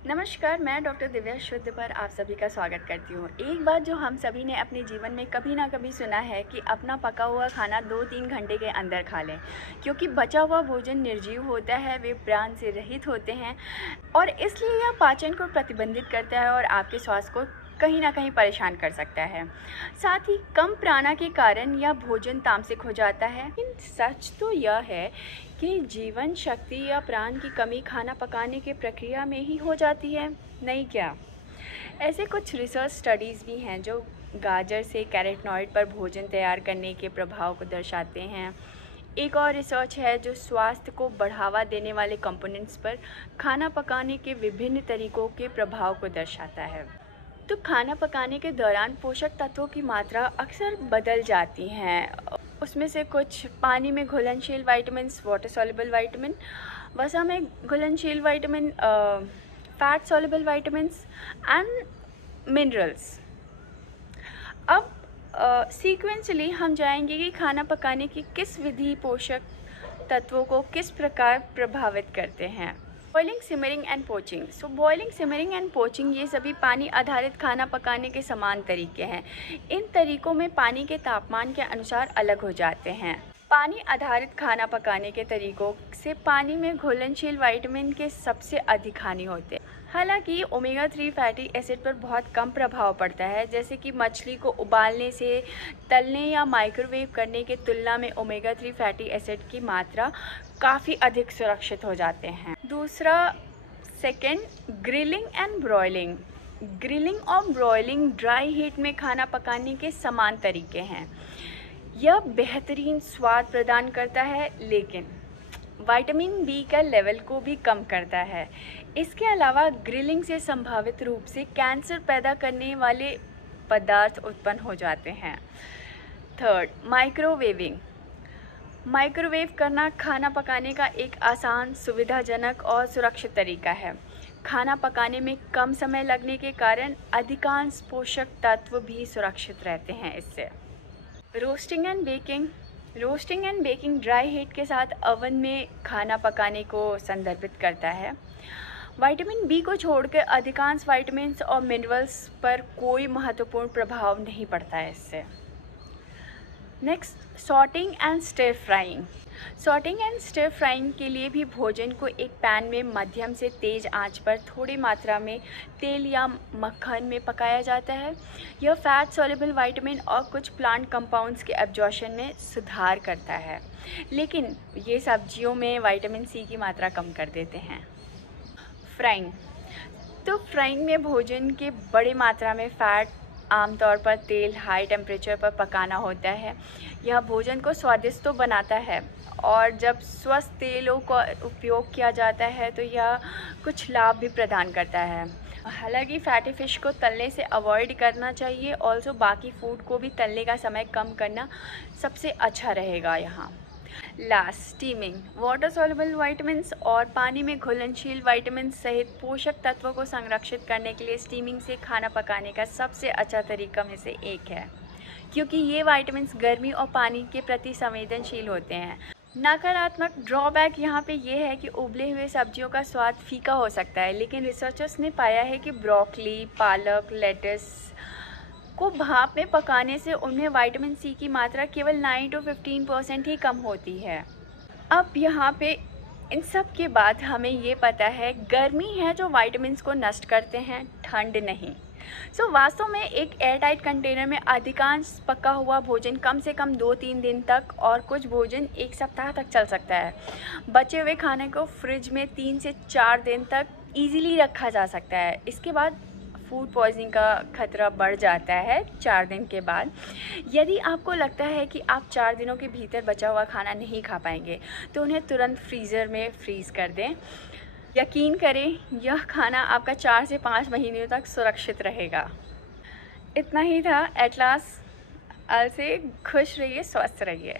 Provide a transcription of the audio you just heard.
नमस्कार, मैं डॉक्टर दिव्या शुद्ध पर आप सभी का स्वागत करती हूँ। एक बात जो हम सभी ने अपने जीवन में कभी ना कभी सुना है कि अपना पका हुआ खाना 2-3 घंटे के अंदर खा लें, क्योंकि बचा हुआ भोजन निर्जीव होता है, वे प्राण से रहित होते हैं और इसलिए यह पाचन को प्रतिबंधित करता है और आपके स्वास्थ्य को कहीं ना कहीं परेशान कर सकता है। साथ ही कम प्राणा के कारण यह भोजन तामसिक हो जाता है। लेकिन सच तो यह है कि जीवन शक्ति या प्राण की कमी खाना पकाने की प्रक्रिया में ही हो जाती है, नहीं क्या? ऐसे कुछ रिसर्च स्टडीज़ भी हैं जो गाजर से कैरोटीनॉइड पर भोजन तैयार करने के प्रभाव को दर्शाते हैं। एक और रिसर्च है जो स्वास्थ्य को बढ़ावा देने वाले कंपोनेंट्स पर खाना पकाने के विभिन्न तरीकों के प्रभाव को दर्शाता है। तो खाना पकाने के दौरान पोषक तत्वों की मात्रा अक्सर बदल जाती हैं। उसमें से कुछ पानी में घुलनशील विटामिन्स, वाटर सॉल्युबल विटामिन, वसा में घुलनशील vitamin, fat soluble vitamins and minerals. अब सीक्वेंसली हम जाएंगे कि खाना पकाने की किस विधि पोषक तत्वों को किस प्रकार प्रभावित करते हैं। Boiling, simmering and poaching. So boiling, simmering and poaching ये सभी पानी आधारित खाना पकाने के समान तरीके हैं। इन तरीकों में पानी के तापमान के अनुसार अलग हो जाते हैं। पानी आधारित खाना पकाने के तरीकों से पानी में घुलनशील विटामिन के सबसे अधिक हानि होते हैं। हालांकि ओमेगा 3 फैटी एसिड पर बहुत कम प्रभाव पड़ता है, जैसे कि मछली को उबालने से, तलने या माइक्रोवेव करने के तुलना में ओमेगा 3 फैटी एसिड की मात्रा काफ़ी अधिक सुरक्षित हो जाते हैं। दूसरा, second, grilling and broiling. Grilling और ब्रॉयलिंग ड्राई हीट में खाना पकाने के समान तरीके हैं। यह बेहतरीन स्वाद प्रदान करता है, लेकिन विटामिन बी का लेवल को भी कम करता है। इसके अलावा ग्रिलिंग से संभावित रूप से कैंसर पैदा करने वाले पदार्थ उत्पन्न हो जाते हैं। Third, microwaving. माइक्रोवेव करना खाना पकाने का एक आसान, सुविधाजनक और सुरक्षित तरीका है। खाना पकाने में कम समय लगने के कारण अधिकांश पोषक तत्व भी सुरक्षित रहते हैं इससे। Roasting and baking. Roasting and baking dry heat के साथ ओवन में खाना पकाने को संदर्भित करता है। विटामिन बी को छोड़कर अधिकांश विटामिन्स और मिनरल्स पर कोई महत्वपूर्ण प्रभाव नहीं पड़ता है इससे। Next, sorting and stir frying. Sorting and stir frying के लिए भी भोजन को एक पैन में मध्यम से तेज़ आंच पर थोड़ी मात्रा में तेल या मक्खन में पकाया जाता है। यह फैट सॉल्युबल विटामिन और कुछ प्लांट कंपाउंड्स के एब्जॉर्प्शन में सुधार करता है, लेकिन ये सब्जियों में विटामिन सी की मात्रा कम कर देते हैं। फ्राइंग। तो फ्राइंग में भोजन के बड़े मात्रा में फ़ैट, आमतौर पर तेल, हाई टेम्परेचर पर पकाना होता है। यह भोजन को स्वादिष्ट तो बनाता है, और जब स्वस्थ तेलों का उपयोग किया जाता है तो यह कुछ लाभ भी प्रदान करता है। हालांकि फैटी फिश को तलने से अवॉइड करना चाहिए। ऑल्सो बाकी फूड को भी तलने का समय कम करना सबसे अच्छा रहेगा यहाँ। Last, steaming. Water soluble vitamins और पानी में घुलनशील विटामिन सहित पोषक तत्वों को संरक्षित करने के लिए स्टीमिंग से खाना पकाने का सबसे अच्छा तरीका में से एक है, क्योंकि ये विटामिन्स गर्मी और पानी के प्रति संवेदनशील होते हैं। नकारात्मक ड्रॉबैक यहाँ पे ये है कि उबले हुए सब्जियों का स्वाद फीका हो सकता है, लेकिन रिसर्चर्स ने पाया है कि ब्रोकली, पालक, लेटस को भाप में पकाने से उनमें विटामिन सी की मात्रा केवल 9 to 15% ही कम होती है। अब यहाँ पे इन सब के बाद हमें ये पता है गर्मी है जो विटामिन्स को नष्ट करते हैं, ठंड नहीं। वास्तव में एक एयरटाइट कंटेनर में अधिकांश पका हुआ भोजन कम से कम 2-3 दिन तक और कुछ भोजन 1 सप्ताह तक चल सकता है। बचे हुए खाने को फ्रिज में 3 से 4 दिन तक ईजिली रखा जा सकता है। इसके बाद फूड पॉइजनिंग का खतरा बढ़ जाता है 4 दिन के बाद। यदि आपको लगता है कि आप 4 दिनों के भीतर बचा हुआ खाना नहीं खा पाएंगे तो उन्हें तुरंत फ्रीज़र में फ्रीज़ कर दें। यकीन करें, यह खाना आपका 4 से 5 महीनों तक सुरक्षित रहेगा। इतना ही था एटलास अल से। खुश रहिए, स्वस्थ रहिए।